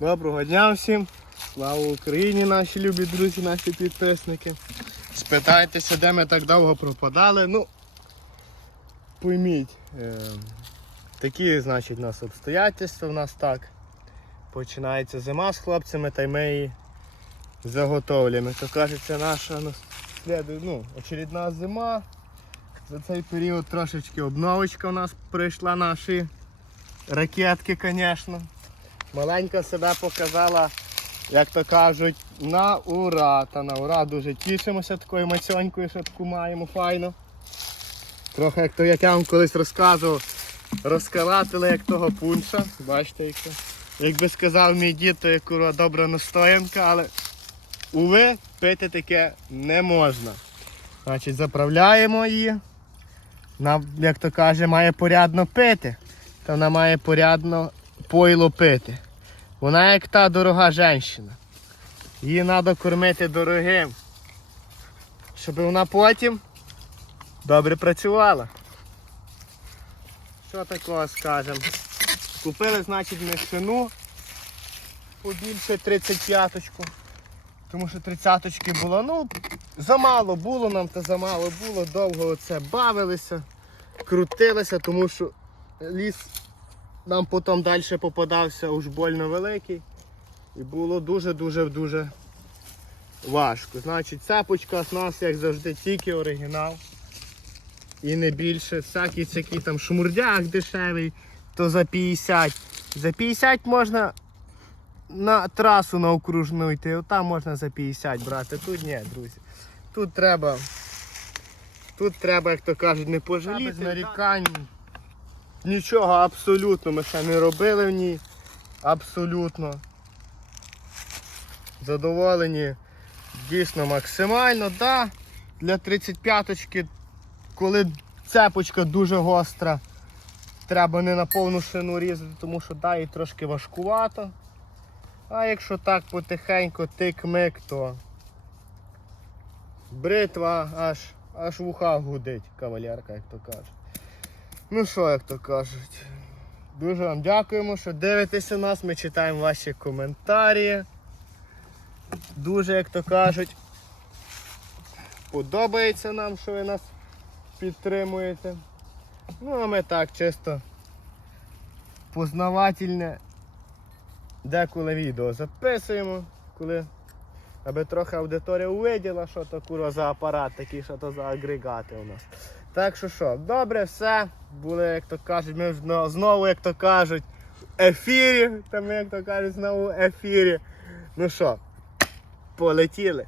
Доброго дня всім. Слава Україні, наші любі друзі, наші підписники. Спитайтеся, де ми так довго пропадали. Ну, пойміть, е, такі, значить, у нас обстоятельства в нас так. Починається зима з хлопцями, та й ми її заготовлюємо. То кажуть, це наша ну, очередна зима. За цей період трошечки обновочка у нас прийшла наші ракетки, звісно. Маленька себе показала, як то кажуть, на ура. Та на ура дуже тішимося такою мацьонькою, що таку маємо файно. Трохи як то, як я вам колись розказував, розкалатили як того пунша. Бачите, як, то. як сказав мій дід, то є курва добра настоянка, але уви пити таке не можна. Значить, заправляємо її. Вона, як то каже, має порядно пити. Та вона має порядно пойло пити. Вона як та дорога жінка. Її треба кормити дорогим. Щоб вона потім добре працювала. Що такого скажемо? Купили, значить, ми шину побільше 35-ку. Тому що 30-очки було, ну, замало було нам, та замало було, довго оце бавилися, крутилися, тому що ліс нам потім далі попадався уж больно великий. І було дуже-дуже-дуже важко. Значить, цепочка з нас, як завжди, тільки оригінал. І не більше. Всякий такий там шмурдяк дешевий, то за 50. За 50 можна на трасу на окружну йти, там можна за 50 брати. Тут ні, друзі. Тут треба. Тут треба, як то кажуть, не пожаліти. Нарікань. Нічого абсолютно ми ще не робили в ній. Абсолютно. Задоволені дійсно максимально. Да, для 35-очки, коли цепочка дуже гостра, треба не на повну шину різати, тому що да, і трошки важкувато. А якщо так потихеньку тик-мик, то бритва аж, аж в ухах гудить, кавалерка, як то кажуть. Ну що, як то кажуть. Дуже вам дякуємо, що дивитеся нас. Ми читаємо ваші коментарі. Дуже, як то кажуть, подобається нам, що ви нас підтримуєте. Ну, а ми так чисто познавательне деколи відео записуємо, коли аби трохи аудиторія увиділа, що то курва за апарат такий, що то за агрегати у нас. Так що що, добре, все. Були, як то кажуть, ми знову, як то кажуть, ефірі. Та ми, як то кажуть, знову ефірі. Ну що, полетіли.